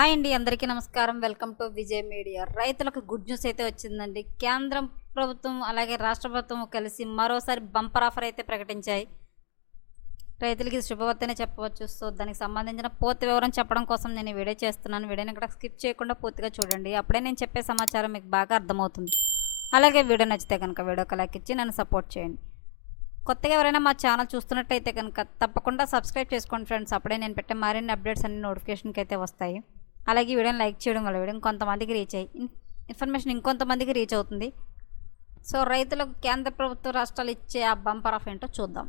Hi అండి, అందరికీ నమస్కారం. Welcome to Vijay media. రైతులకు గుడ్ న్యూస్ అయితే వచ్చిందండి. కేంద్రం ప్రభుత్వం అలాగే రాష్ట్ర ప్రభుత్వం కలిసి మరోసారి బంపర్ ఆఫర్ అయితే ప్రకటించాయి. రైతులకి ఇది శుభవార్తనే చెప్పవచ్చు. సో దానికి సంబంధించిన పూర్తి వివరం చెప్పడం కోసం నేను ఈ వీడియో చేస్తున్నాను. వీడియోని ఇక్కడ స్కిప్ చేయకుండా పూర్తిగా చూడండి. అప్పుడే నేను చెప్పే సమాచారం మీకు బాగా అర్థమవుతుంది. అలాగే వీడియో నచ్చితే కనుక వీడియోకి లైక్ ఇచ్చి నన్ను సపోర్ట్ చేయండి. కొత్తగా ఎవరైనా మా ఛానల్ చూస్తున్నట్టయితే కనుక తప్పకుండా సబ్స్క్రైబ్ చేసుకోండి ఫ్రెండ్స్. అప్పుడే నేను పెట్టే మరిన్ని అప్డేట్స్ అన్ని నోటిఫికేషన్కి అయితే వస్తాయి. అలాగే వీడియోని లైక్ చేయడం వల్ల వీడియో కొంతమందికి రీచ్ అయ్యి ఇన్ఫర్మేషన్ ఇంకొంతమందికి రీచ్ అవుతుంది. సో రైతులకు కేంద్ర ప్రభుత్వ రాష్ట్రాలు ఇచ్చే ఆ బంపర్ ఆఫ్ ఏంటో చూద్దాం.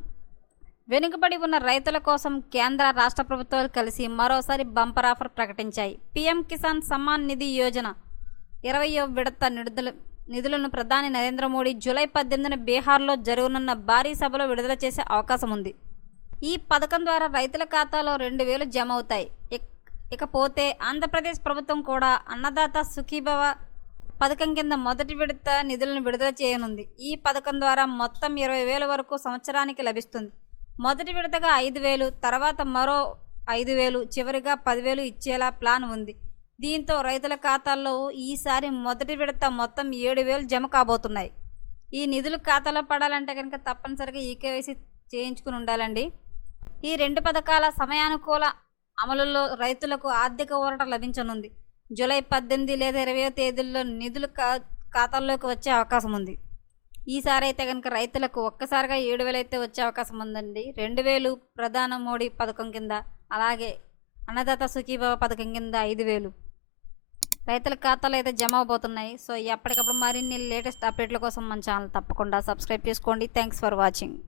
వెనుకబడి ఉన్న రైతుల కోసం కేంద్ర రాష్ట్ర ప్రభుత్వాలు కలిసి మరోసారి బంపర్ ఆఫర్ ప్రకటించాయి. పీఎం కిసాన్ సమ్మాన్ నిధి యోజన 20వ విడత నిధులను ప్రధాని నరేంద్ర మోడీ జూలై 18న బీహార్లో జరగనున్న భారీ సభలో విడుదల చేసే అవకాశం ఉంది. ఈ పథకం ద్వారా రైతుల ఖాతాలో 2,000 జమ అవుతాయి. ఇకపోతే ఆంధ్రప్రదేశ్ ప్రభుత్వం కూడా అన్నదాత సుఖీభవ పథకం కింద మొదటి విడత నిధులను విడుదల చేయనుంది. ఈ పథకం ద్వారా మొత్తం 20,000 వరకు సంవత్సరానికి లభిస్తుంది. మొదటి విడతగా 5,000, తర్వాత మరో 5,000, చివరిగా 10,000 ఇచ్చేలా ప్లాన్ ఉంది. దీంతో రైతుల ఖాతాల్లో ఈసారి మొదటి విడత మొత్తం 7,000 జమ కాబోతున్నాయి. ఈ నిధులు ఖాతాలో పడాలంటే కనుక తప్పనిసరిగా ఈకేవైసీ చేయించుకుని ఉండాలండి. ఈ రెండు పథకాల సమయానుకూల అమలులో రైతులకు ఆర్థిక ఊరట లభించనుంది. జూలై 18 లేదా 20వ తేదీల్లో నిధులు ఖాతాల్లోకి వచ్చే అవకాశం ఉంది. ఈసారి అయితే కనుక రైతులకు ఒక్కసారిగా 7,000 అయితే వచ్చే అవకాశం ఉందండి. 2,000 ప్రధాన మోడీ పథకం కింద, అలాగే అన్నదాత సుఖీభవ పథకం కింద 5,000 రైతుల ఖాతాలో అయితే జమ అవబోతున్నాయి. సో ఎప్పటికప్పుడు మరిన్ని లేటెస్ట్ అప్డేట్ల కోసం మన ఛానల్ తప్పకుండా సబ్స్క్రైబ్ చేసుకోండి. Thanks for watching.